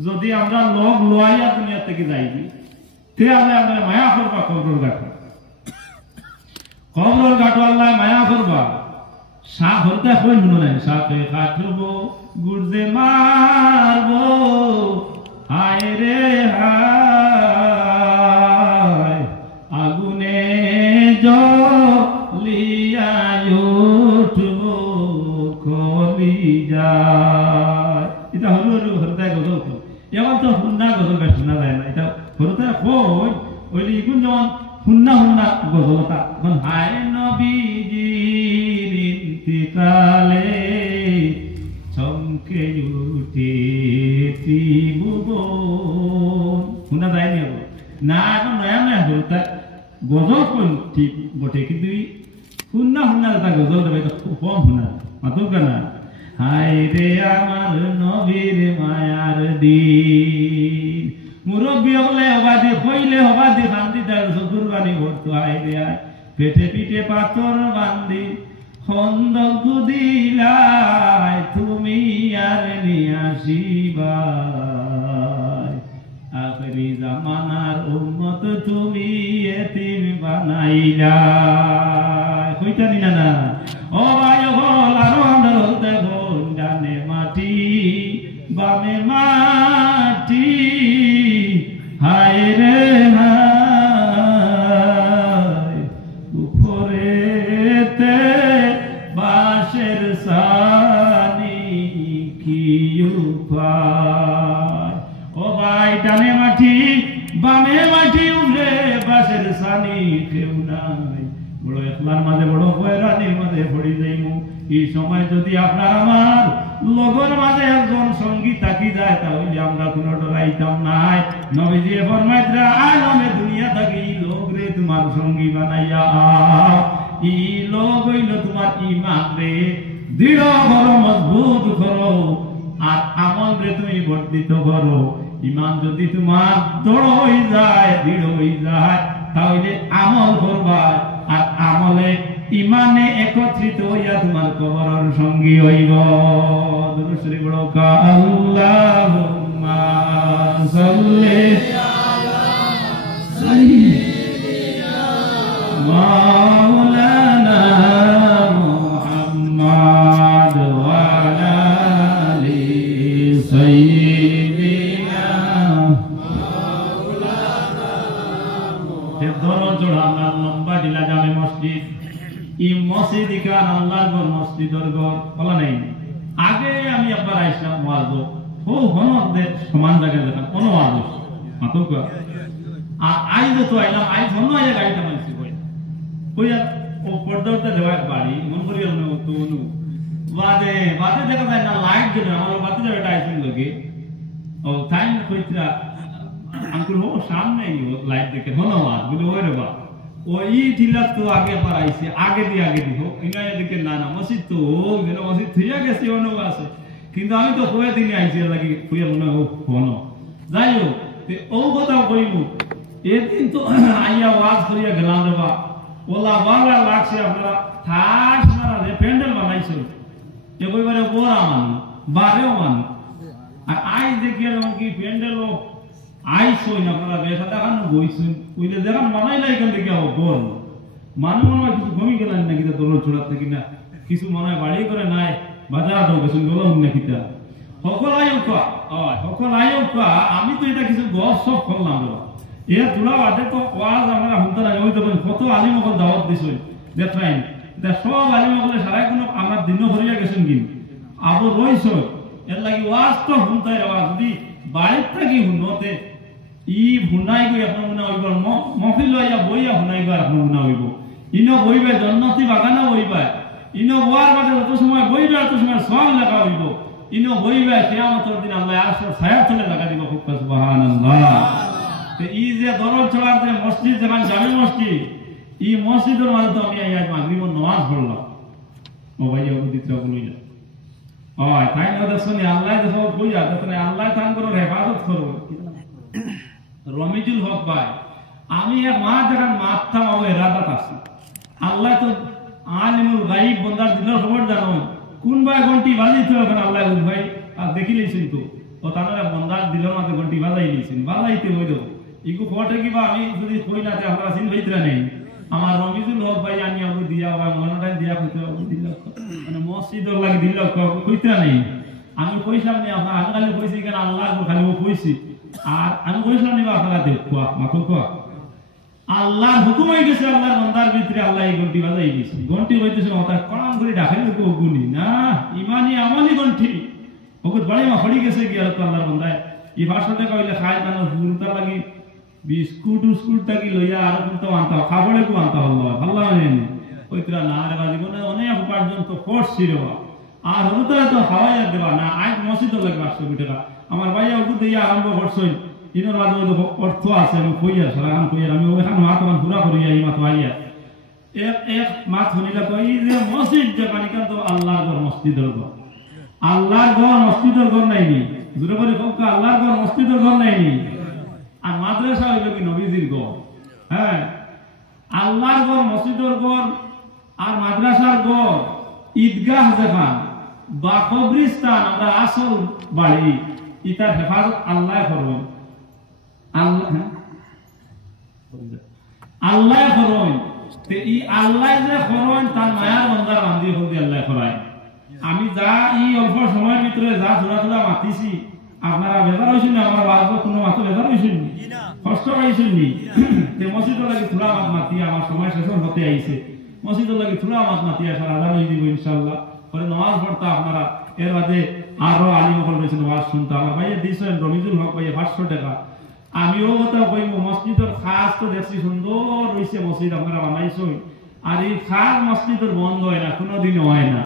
যদি আমরা লোক লোয়াইয়া দুনিয়া থেকে যাইবি তাহলে আমরা মায়া করবা কবর ঘাট কবর ঘাট আল্লাহ মায়া করবা সা হরতে কই শুনো না সাথে কাটবো গুর্দে মারবো হায় রে হায় আগুনে জ্বলিয়া উঠবো খলি যায় এটা হলো হরতে গজল তো এবার তো হুন্না গজল বেশ শোনা যায় না এটা হরতে কই ওইলি ইগুন যেমন হুন্না হুন্না গজলতা এখন হায় নবীজির ইন্তিকালে চমকে উঠে ত্রিভুবন শোনা যায়নি আবার না এখন নয়া নয়া হরতে গজল কোন ঠিক বটে কিন্তু হুন্না হুন্না এটা গজল দেবে এটা খুব কম হুনা মাতো কেনা হায় রে আমার নবীর মায়ার দিন মুরব্বী হলে হবাদি কইলে হবাদি বান্দি তার কুরবানি করতো হায় রে পেটে পিঠে পাথর বান্দি খন্দক দিলাই তুমি আর নিয়াসিবাই আখরি জামানার উম্মত তুমি এতিম বানাইলা কইতানি না না ও ভাই হল আরো দেব ডানে মাটি বামে মাটি হায় রে হায় উপরেতে বাঁশের সানি কি উপায় ও ভাই ডানে মাটি বামে মাটি উঠে বাঁশের সানি কেউ নাই বড় একলার মাঝে বড় হয়রানির মাঝে পড়ি যাইমু এই সময় যদি আপনার আমার লগর মাঝে একজন সঙ্গী থাকি যায় তাহলে আমরা কোনো ডরাইতাম নাই নবীজি ফরমাইতরা আলমে দুনিয়া থাকি লোক রে তোমার সঙ্গী বানাইয়া এই লোক হইল তোমার ঈমান রে দৃঢ় করো মজবুত করো আর আমল রে তুমি বর্ধিত করো ঈমান যদি তোমার দৃঢ় হয়ে যায় দৃঢ় হয়ে যায় তাহলে আমল করবা আর আমলে ইমানে একত্রিত হইয়া তোমার কবরের সঙ্গী হইব দুরূদ শরীফ পড়ো আল্লাহুম্মা সাল্লি আলা সাইয়্যিদিনা মাওলানা মুহাম্মদ ওয়া আলা আলি সাইয়্যিদিনা মাওলানা মুহাম্মদ জোড়া লম্বা ডিলা জামে মসজিদ এই মসজিদ কান আল্লাহর ঘর মসজিদের ঘর বলা নাই আগে আমি একবার আইসলাম ওয়াজ ও হনদের সমান জায়গায় দেখেন কোন ওয়াজ মাতো কো আর আইজ তো আইলাম আইজ হন আইয়া গাড়িটা মানছি কইয়া ও পর্দাতে দেওয়া বাড়ি মন করি আমি তো অনু বাদে বাদে দেখা যায় না লাইট জ্বলে আমার বাতি যাবে টাইসিং লগে ও টাইম কইতরা আঙ্কুল ও সামনে লাইট দেখে হন ওয়াজ বলে ওই রে বা ওই টিলা তো আগে পার আইছে আগে দিও ইনা এদিকে না না মসজিদ তো যেন মসজিদ থিয়া গেছে অন্য আছে কিন্তু আমি তো কয়ে দিনে আইছি লাগি কইয়া মনে ও হনো যাইও তে ও কথা কইব এদিন তো আইয়া ওয়াজ করিয়া গেলাম রে বা ওলা বাংলা লাগছে আপনারা ঠাস মারা রে প্যান্ডেল বানাইছো এ কইবারে বড় মান বারেও মান আর আই দেখিয়া যেমন কি প্যান্ডেল আইসো না আপনারা বেশা দেখান বইছেন কইলে দেখান মানাই নাই কেন দেখি আও বল মানুষ মনে হয় কিছু কমি গেলেন নাকি তা দরল ছোড়া থেকে না কিছু মনে হয় বাড়ি করে নাই বাজার দাও গেছেন গেল নাকি তা সকল আয়ো কা আমি তো এটা কিছু গস সব করলাম বাবা এর তোলা বাদে তো ওয়াজ আমরা হুনতা না ওই তো কত আলিম সকল দাওয়াত দিছই দেখরাইন এটা সব আলিম সকলে সারাই কোনো আমরা দিন ভরিয়া গেছেন কি আবো রইছ এর লাগি ওয়াজ তো হুনতাই ওয়াজ যদি বাড়ির থাকি হুনতে ই ভুনাই গই আপনার মনে হইব মফিল লইয়া বইয়া ভুনাই গই আপনার মনে হইব ইনো বইবে জন্নতি বাগানা বইবা ইনো বোয়ার বাদে যত সময় বইবে তত সময় সব লেখা হইব ইনো বইবে কিয়ামতের দিন আল্লাহ আরশের ছায়া তলে লাগা দিব খুব সুবহানাল্লাহ তে ই যে দরল চলার যে মসজিদ যেখান জামে মসজিদ ই মসজিদের মাঝে তো আমি আজ মাগরিব নামাজ পড়লাম ও ভাই ও দিতে বলিলা ওই তাই না দেখছনি আল্লাহ দেখো কইয়া দেখছনি আল্লাহ তান করে হেফাজত করব রমিজুল হক ভাই আমি এক মা যখন মাথা ও ইরাদা আছে আল্লাহ তো আলিমুল গায়ব বন্দার দিলের খবর জানো কোন ভাই ঘন্টি বাজি তো এখন আল্লাহ ভাই আর দেখিলেছেন তো ও তারা বন্দার দিল মাঝে ঘন্টি বাজাই দিয়েছেন বাজাইতে হইল ইগু ফটে কিবা আমি যদি কই না আপনারা চিন ভাইতরা নেই আমার রমিজুল হক ভাই আমি আবু দিয়া বা মনটাই দিয়া কইতে দিল মানে মসজিদর লাগি দিল কইতরা নেই আমি পয়সা নিয়ে আপনার আমি খালি কইছি কেন আল্লাহ খালি ও কইছি আর আমি কইছিলাম নিবা আপনারা দেখো মাথো কো আল্লাহর হুকুম হয়ে গেছে আল্লাহর বান্দার ভিতরে আল্লাহ এই ঘন্টি বাজাই দিয়েছে ঘন্টি হইতেছে ওটা কোরআন করে ডাকেন তো গুনি না ইমানি আমানি ঘন্টি ওকে বড় মা ফড়ি গেছে কি আর আল্লাহর বান্দায় এই 500 টাকা হইলে খায় তার ফুলটা লাগি বিস্কুটটা কি লইয়া আর কিন্তু আনতা খাবড়ে কো আনতা হলো আল্লাহ জানেন ওইতরা না রে বাজি বলে অনেক উপার্জন তো ফোর্স ছিল আর হলুতা তো খাওয়াই দেবা না আজ মসজিদ লাগবে 500 টাকা আমার ভাইয়া ওকে দিয়ে আরম্ভ করছই ইনোর মাঝে অর্থ আছে আমি কইয়া সারাগান কইয়া আমি ওখান মাত আমার পুরা করিয়া এই মাত আইয়া এক মাত শুনিলা কই যে মসজিদ যে পানিকান তো আল্লাহর ঘর মসজিদের ঘর আল্লাহর ঘর মসজিদের ঘর নাইনি জোরে বলি কোক আল্লাহর ঘর মসজিদের ঘর নাইনি আর মাদ্রাসা হইল কি নবীজির ঘর হ্যাঁ আল্লাহর ঘর মসজিদের ঘর আর মাদ্রাসার ঘর ঈদগাহ যেখান বা কবরস্থান আমরা আসল বাড়ি ইতার হেফাজত আল্লাহ করবেন আল্লাহ করবেন তে এই আল্লাহ যে করবেন তার মায়ার বন্দার বান্ধি হল আল্লাহ করায় আমি যা এই অল্প সময়ের ভিতরে যা ধরা ধরা মাতিছি আপনারা বেজার হয়েছেন না আমার বাবা কোনো মাত্র বেজার হয়েছেন কষ্ট পাইছেন নি মসজিদের লাগে থোড়া মাত মাতি আমার সময় শেষ হতে আইছে মসজিদের লাগে থোড়া মাত মাতি আসার আদান হয়ে দিব ইনশাল্লাহ পরে নামাজ পড়তা আপনারা এর বাদে আরো আলিম হল রয়েছে নামাজ শুনতা আমার ভাইয়া দিয়েছেন রমিজুল হক ভাইয়া 500 টাকা আমিও কথা কইব মসজিদের খাস তো দেখছি সুন্দর রয়েছে মসজিদ আপনারা বানাইছেন আর এই খাস মসজিদের বন্ধ হয় না কোনোদিনও হয় না